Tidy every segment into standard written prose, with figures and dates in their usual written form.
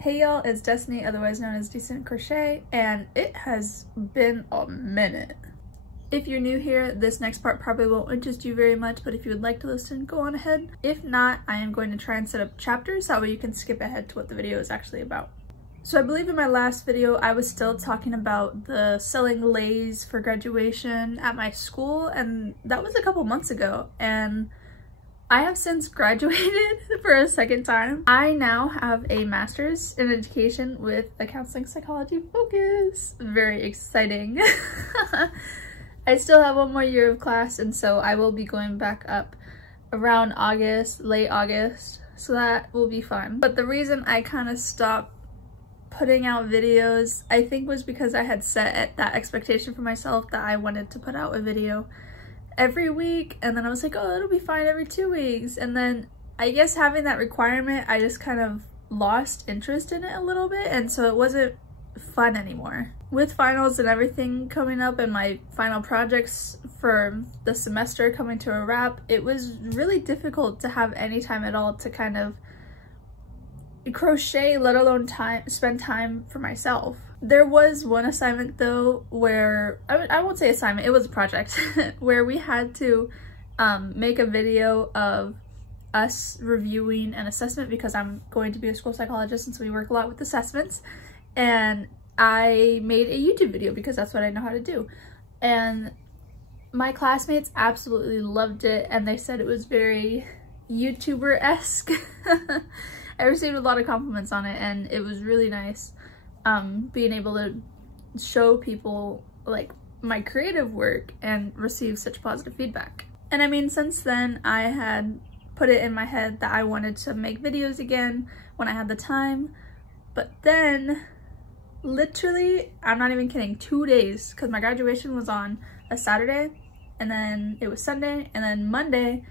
Hey y'all, it's Destiny, otherwise known as Decent Crochet, and it has been a minute. If you're new here, this next part probably won't interest you very much, but if you would like to listen, go on ahead. If not, I am going to try and set up chapters, that way you can skip ahead to what the video is actually about. So I believe in my last video, I was still talking about the selling leis for graduation at my school, and that was a couple months ago, and I have since graduated for a second time. I now have a master's in education with a counseling psychology focus. Very exciting. I still have one more year of class, and so I will be going back up around August, late August, so that will be fun. But the reason I kind of stopped putting out videos, I think, was because I had set that expectation for myself that I wanted to put out a video every week, and then I was like, oh, it'll be fine every 2 weeks, and then I guess having that requirement, I just kind of lost interest in it a little bit, and so it wasn't fun anymore. With finals and everything coming up and my final projects for the semester coming to a wrap, it was really difficult to have any time at all to kind of crochet, let alone spend time for myself. There was one assignment though where, I won't say assignment, it was a project, where we had to make a video of us reviewing an assessment because I'm going to be a school psychologist and so we work a lot with assessments, and I made a YouTube video because that's what I know how to do. And my classmates absolutely loved it and they said it was very YouTuber-esque. I received a lot of compliments on it and it was really nice being able to show people like my creative work and receive such positive feedback. And I mean, since then I had put it in my head that I wanted to make videos again when I had the time, but then literally, I'm not even kidding, 2 days, because my graduation was on a Saturday and then it was Sunday, and then Monday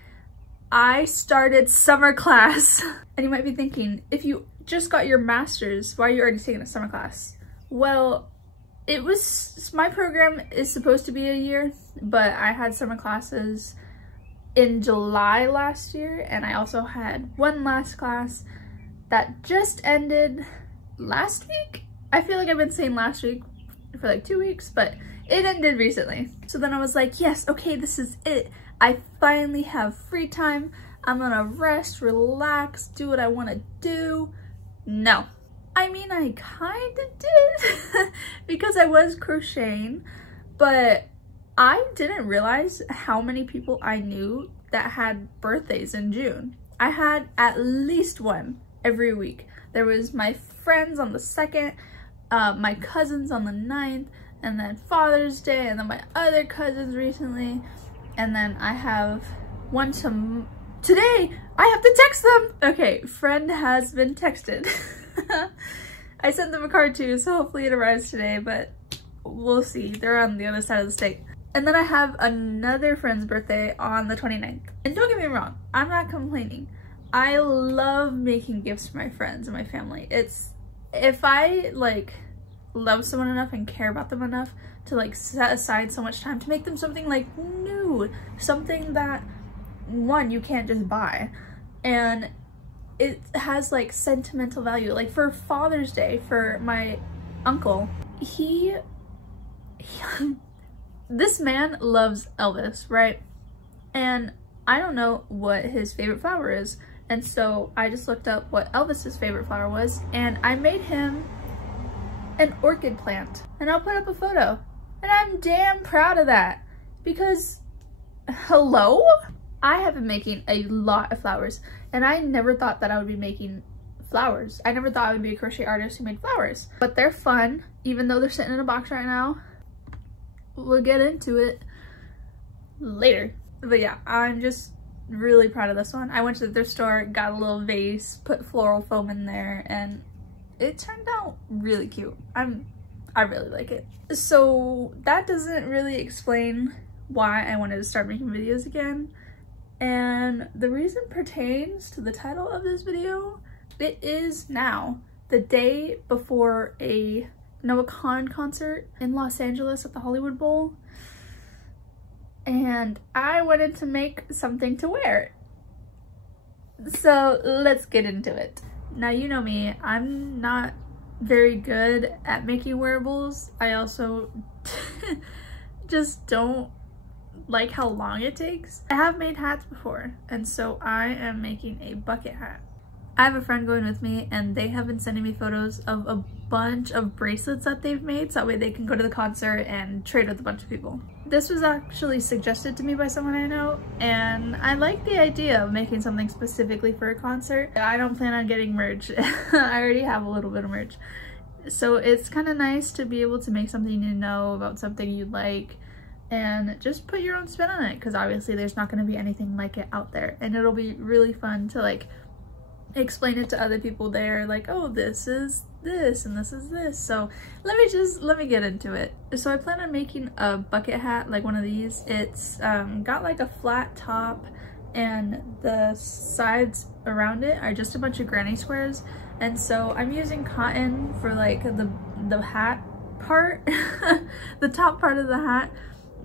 I started summer class. And you might be thinking, if you just got your master's, why are you already taking a summer class? Well, it was, my program is supposed to be a year, but I had summer classes in July last year, and I also had one last class that just ended last week. I feel like I've been saying last week for like 2 weeks, but it ended recently. So then I was like, yes, okay, this is it. I finally have free time. I'm gonna rest, relax, do what I want to do. No. I mean, I kind of did because I was crocheting, but I didn't realize how many people I knew that had birthdays in June. I had at least one every week. There was my friends on the 2nd, my cousins on the 9th, and then Father's Day, and then my other cousins recently, and then I have one today. I have to text them. Okay, friend has been texted. I sent them a card too, so hopefully it arrives today, but we'll see. They're on the other side of the state. And then I have another friend's birthday on the 29th. And don't get me wrong, I'm not complaining. I love making gifts for my friends and my family. It's, if I like love someone enough and care about them enough to like set aside so much time to make them something like new, something that one, you can't just buy, and it has like sentimental value. Like for Father's Day, for my uncle, this man loves Elvis, right? And I don't know what his favorite flower is, and so I just looked up what Elvis's favorite flower was, and I made him an orchid plant, and I'll put up a photo, and I'm damn proud of that because hello, I have been making a lot of flowers, and I never thought that I would be making flowers. I never thought I would be a crochet artist who made flowers, but they're fun, even though they're sitting in a box right now. We'll get into it later. But yeah, I'm just really proud of this one. I went to the thrift store, got a little vase, put floral foam in there, and it turned out really cute. I really like it. So that doesn't really explain why I wanted to start making videos again. And the reason pertains to the title of this video. It is now the day before a Noah Kahan concert in Los Angeles at the Hollywood Bowl. And I wanted to make something to wear. So let's get into it. Now you know me, I'm not very good at making wearables. I also just don't like how long it takes. I have made hats before, and so I am making a bucket hat. I have a friend going with me, and they have been sending me photos of a bunch of bracelets that they've made, so that way they can go to the concert and trade with a bunch of people. This was actually suggested to me by someone I know, and I like the idea of making something specifically for a concert. I don't plan on getting merch. I already have a little bit of merch. So it's kind of nice to be able to make something you know about something you like and just put your own spin on it, because obviously there's not going to be anything like it out there, and it'll be really fun to like explain it to other people there, like, oh, this is this and this is this. So let me get into it. So I plan on making a bucket hat like one of these. It's got like a flat top, and the sides around it are just a bunch of granny squares, and so I'm using cotton for like the hat part the top part of the hat,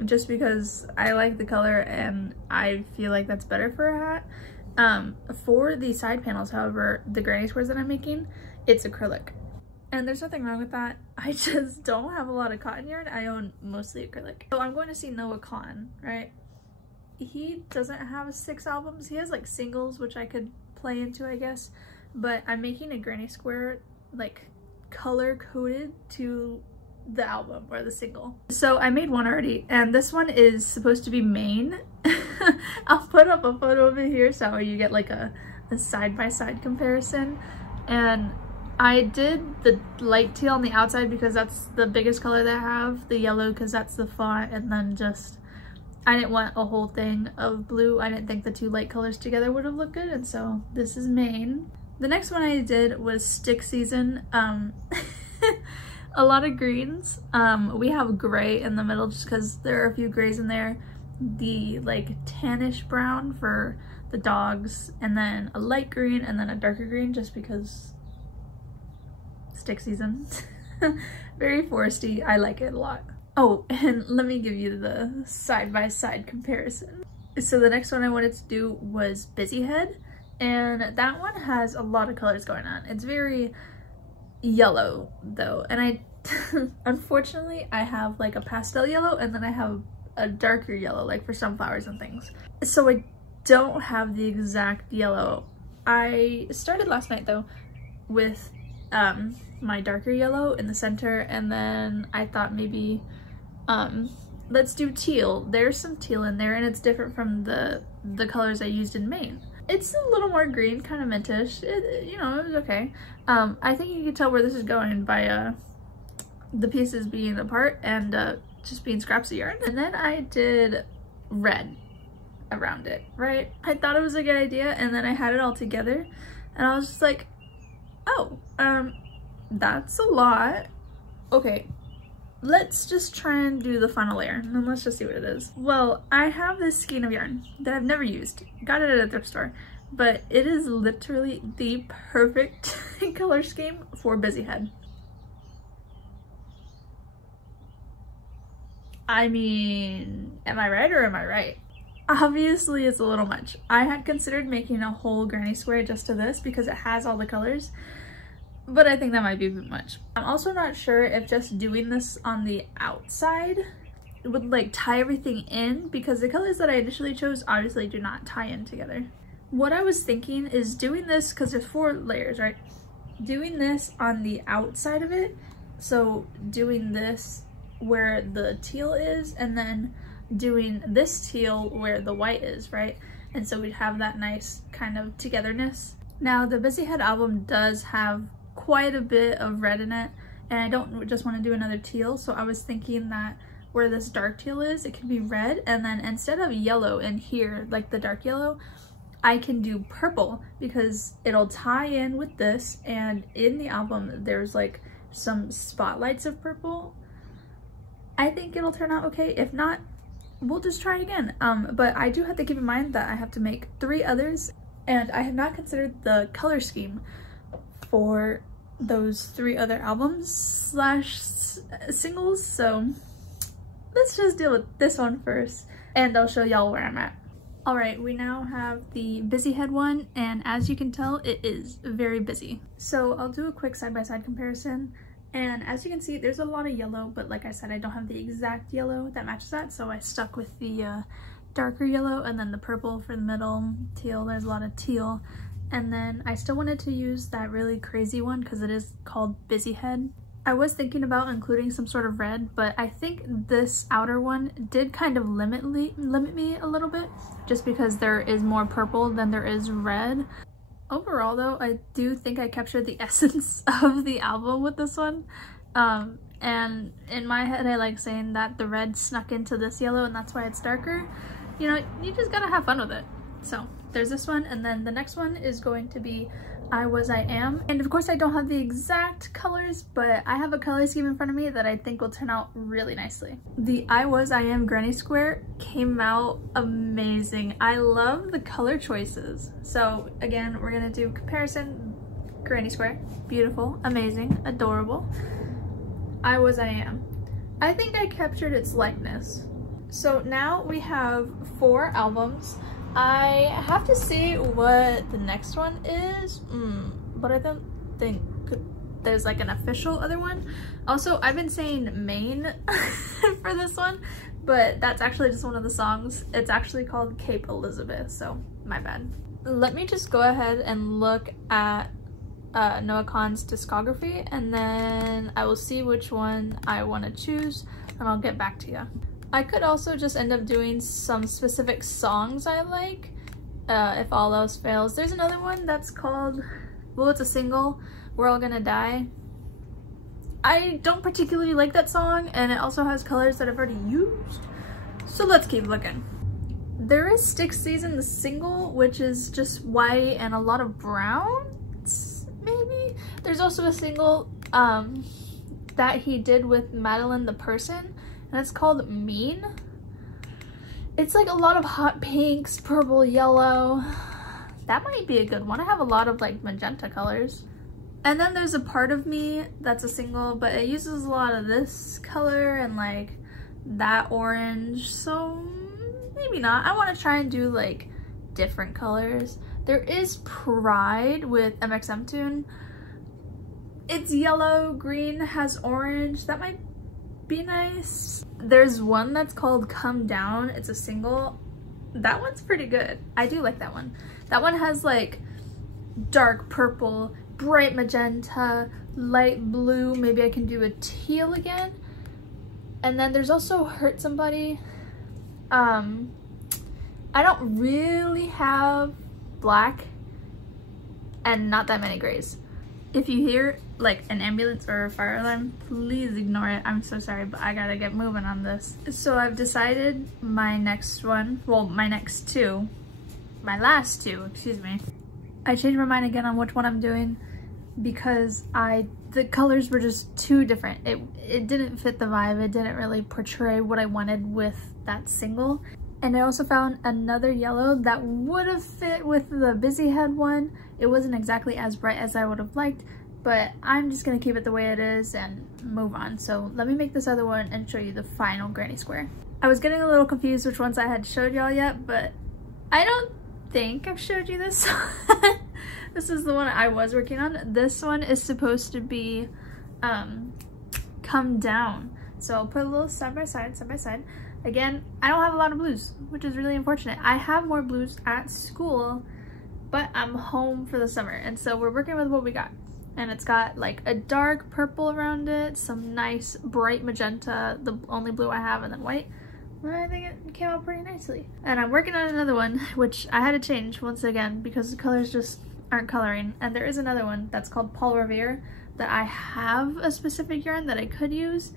just because I like the color and I feel like that's better for a hat. For the side panels, however, the granny squares that I'm making, it's acrylic. And there's nothing wrong with that. I just don't have a lot of cotton yarn. I own mostly acrylic. So I'm going to see Noah Kahan, right? He doesn't have 6 albums. He has like singles, which I could play into, I guess. But I'm making a granny square like color coded to the album or the single. So I made one already, and this one is supposed to be Maine. I'll put up a photo of it here so you get like a side-by-side comparison. And I did the light teal on the outside because that's the biggest color that I have, the yellow because that's the font, and then just I didn't want a whole thing of blue. I didn't think the 2 light colors together would have looked good, and so this is Maine. The next one I did was Stick Season. A lot of greens. We have gray in the middle just because there are a few grays in there. The like tannish brown for the dogs, and then a light green, and then a darker green just because stick season. Very foresty. I like it a lot. Oh, and let me give you the side-by-side comparison. So the next one I wanted to do was Busy Head, and that one has a lot of colors going on. It's very yellow though, and I unfortunately I have like a pastel yellow, and then I have a darker yellow like for sunflowers and things, so I don't have the exact yellow. I started last night though with my darker yellow in the center, and then I thought maybe let's do teal. There's some teal in there, and it's different from the colors I used in Maine. It's a little more green, kind of mintish. You know, it was okay. I think you can tell where this is going by the pieces being apart and just being scraps of yarn. And then I did red around it, right? I thought it was a good idea, and then I had it all together, and I was just like, oh, that's a lot. Okay, let's just try and do the final layer, and then let's just see what it is. Well, I have this skein of yarn that I've never used. Got it at a thrift store, but it is literally the perfect color scheme for Busy Head. I mean, am I right or am I right? Obviously it's a little much. I had considered making a whole granny square just to this because it has all the colors, but I think that might be a bit much. I'm also not sure if just doing this on the outside would like tie everything in, because the colors that I initially chose obviously do not tie in together. What I was thinking is doing this, because there's 4 layers, right? Doing this on the outside of it, so doing this where the teal is, and then doing this teal where the white is, right? And so we'd have that nice kind of togetherness. Now the Busy Head album does have quite a bit of red in it, and I don't just want to do another teal, so I was thinking that where this dark teal is, it could be red, and then instead of yellow in here, like the dark yellow, I can do purple because it'll tie in with this, and in the album there's like some spotlights of purple. I think it'll turn out okay. If not, we'll just try again. But I do have to keep in mind that I have to make 3 others, and I have not considered the color scheme for those 3 other albums slash singles, so let's just deal with this one first, and I'll show y'all where I'm at. All right, we now have the busy head one, and as you can tell, it is very busy. So I'll do a quick side-by-side comparison, and as you can see, there's a lot of yellow, but like I said, I don't have the exact yellow that matches that, so I stuck with the darker yellow, and then the purple for the middle, teal, there's a lot of teal, and then I still wanted to use that really crazy one because it is called busy head. I was thinking about including some sort of red, but I think this outer one did kind of limit me a little bit, just because there is more purple than there is red. Overall though, I do think I captured the essence of the album with this one. And in my head, I like saying that the red snuck into this yellow and that's why it's darker. You know, you just gotta have fun with it. So there's this one, and then the next one is going to be I Was, I Am. And of course I don't have the exact colors, but I have a color scheme in front of me that I think will turn out really nicely. The I Was, I Am granny square came out amazing. I love the color choices. So again, we're gonna do comparison. Granny square, beautiful, amazing, adorable. I Was, I Am. I think I captured its likeness. So now we have 4 albums. I have to see what the next one is, but I don't think there's like an official other one. Also, I've been saying Maine for this one, but that's actually just one of the songs. It's actually called Cape Elizabeth, so my bad. Let me just go ahead and look at Noah Kahan's discography, and then I will see which one I want to choose, and I'll get back to you. I could also just end up doing some specific songs I like, if all else fails. There's another one that's called, well, it's a single, We're All Gonna Die. I don't particularly like that song, and it also has colors that I've already used, so let's keep looking. There is Stick Season, the single, which is just white and a lot of browns, maybe? There's also a single that he did with Madeline the Person, and it's called Mean. It's like a lot of hot pinks, purple, yellow. That might be a good one. I have a lot of like magenta colors. And then there's A Part of Me, that's a single, but it uses a lot of this color and like that orange, so maybe not. I want to try and do like different colors. There is Pride with MXM Tune. It's yellow, green, has orange. That might be nice. There's one that's called Come Down. It's a single. That one's pretty good. I do like that one. That one has like dark purple, bright magenta, light blue. Maybe I can do a teal again. And then there's also Hurt Somebody. I don't really have black and not that many grays. If you hear like an ambulance or a fire alarm, please ignore it. I'm so sorry, but I gotta get moving on this. So I've decided my next one, well, my last two, excuse me. I changed my mind again on which one I'm doing because the colors were just too different. It didn't fit the vibe. It didn't really portray what I wanted with that single. And I also found another yellow that would have fit with the Busy Head one. It wasn't exactly as bright as I would have liked, but I'm just gonna keep it the way it is and move on. So let me make this other one and show you the final granny square. I was getting a little confused which ones I had showed y'all yet, but I don't think I've showed you this. This is the one I was working on. This one is supposed to be Come Down. So I'll put a little side by side. Again, I don't have a lot of blues, which is really unfortunate. I have more blues at school, but I'm home for the summer, and so we're working with what we got. And it's got like a dark purple around it, some nice bright magenta, the only blue I have, and then white. Well, I think it came out pretty nicely. And I'm working on another one, which I had to change once again because the colors just aren't coloring. And there is another one that's called Paul Revere that I have a specific yarn that I could use,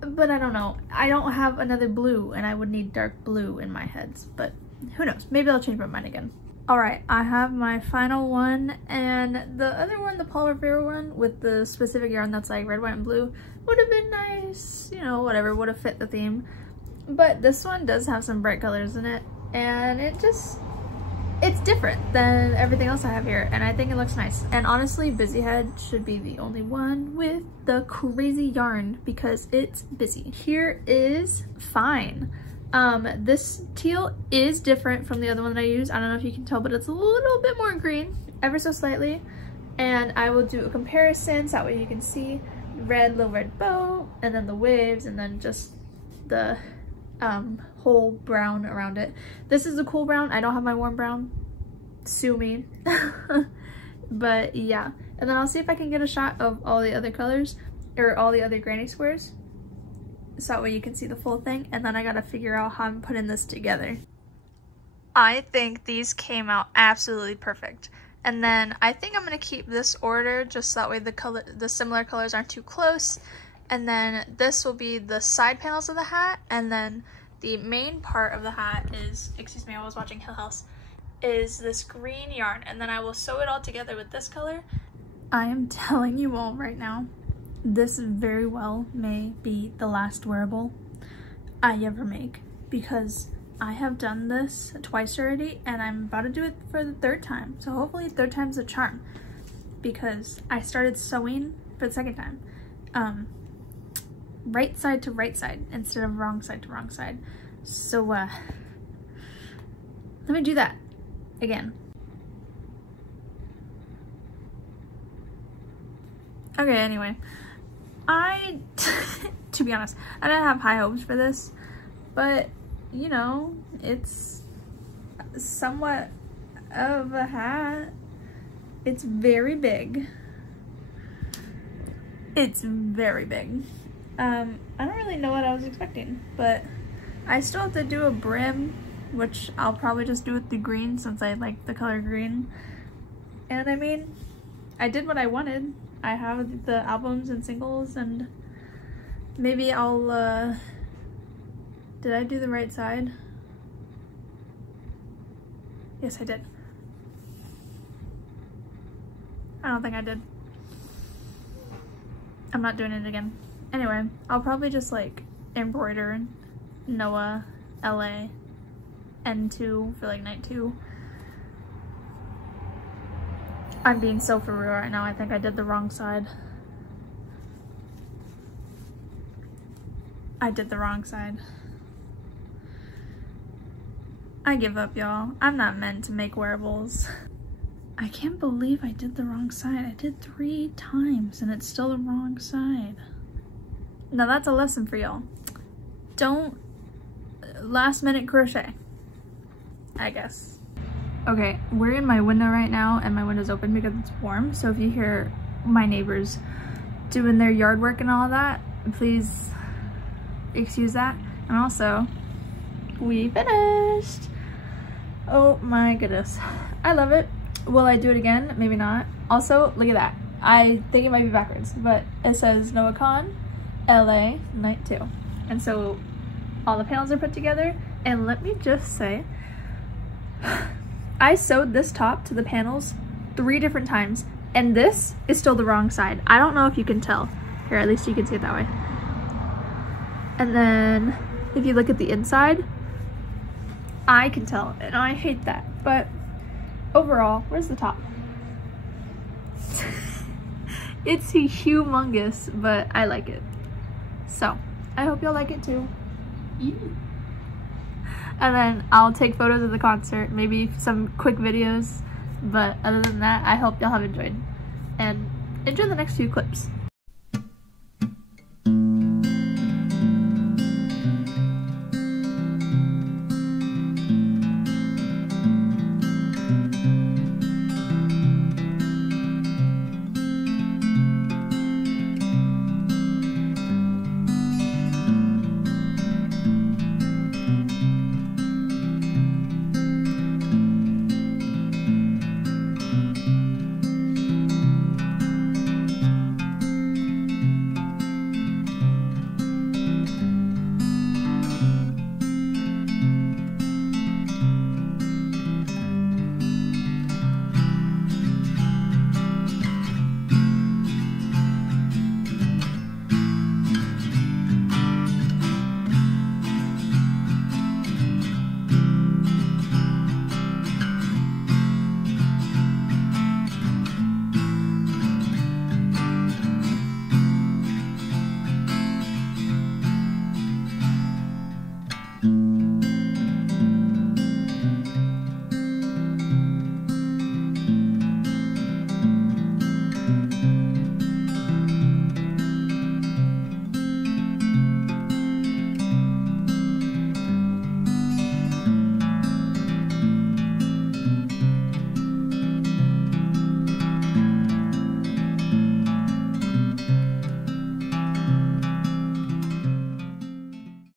but I don't know. I don't have another blue, and I would need dark blue in my heads, but who knows? Maybe I'll change my mind again. All right, I have my final one, and the other one, the Paul Revere one with the specific yarn that's like red, white, and blue would have been nice, you know, whatever, would have fit the theme. But this one does have some bright colors in it, and it's different than everything else I have here, and I think it looks nice. And honestly, Busy Head should be the only one with the crazy yarn because it's busy. Here is Fine. This teal is different from the other one that I used. I don't know if you can tell, but it's a little bit more green, ever so slightly. And I will do a comparison so that way you can see red, little red bow, and then the waves, and then just the whole brown around it. This is a cool brown. I don't have my warm brown. Sue me. But yeah, and then I'll see if I can get a shot of all the other colors or all the other granny squares so that way you can see the full thing. And then I gotta figure out how I'm putting this together. I think these came out absolutely perfect. And then I think I'm gonna keep this order just so that way the similar colors aren't too close. And then this will be the side panels of the hat, and then the main part of the hat is, excuse me, I was watching Hill House, is this green yarn, and then I will sew it all together with this color. I am telling you all right now, this very well may be the last wearable I ever make, because I have done this twice already and I'm about to do it for the third time. So hopefully third time's a charm, because I started sewing for the second time. Right side to right side instead of wrong side to wrong side. So let me do that again. Okay, anyway, to be honest, I didn't have high hopes for this, but you know, it's somewhat of a hat. It's very big. It's very big. I don't really know what I was expecting, but I still have to do a brim, which I'll probably just do with the green since I like the color green. And I mean, I did what I wanted. I have the albums and singles, and maybe I'll, did I do the right side? Yes, I did. I don't think I did. I'm not doing it again. Anyway, I'll probably just like embroider Noah LA N2 for like night 2. I'm being so for real right now. I think I did the wrong side. I did the wrong side. I give up, y'all. I'm not meant to make wearables. I can't believe I did the wrong side. I did 3 times and it's still the wrong side. Now that's a lesson for y'all. Don't last minute crochet, I guess. Okay, we're in my window right now and my window's open because it's warm. So if you hear my neighbors doing their yard work and all that, please excuse that. And also, we finished. Oh my goodness. I love it. Will I do it again? Maybe not. Also, look at that. I think it might be backwards, but it says Noah Kahan, LA, night 2. And so all the panels are put together. And let me just say, I sewed this top to the panels 3 different times, and this is still the wrong side. I don't know if you can tell. Here, at least you can see it that way. And then if you look at the inside, I can tell, and I hate that. But overall, where's the top? It's humongous, but I like it. So, I hope y'all like it too. And then I'll take photos of the concert, maybe some quick videos. But other than that, I hope y'all have enjoyed. And enjoy the next few clips.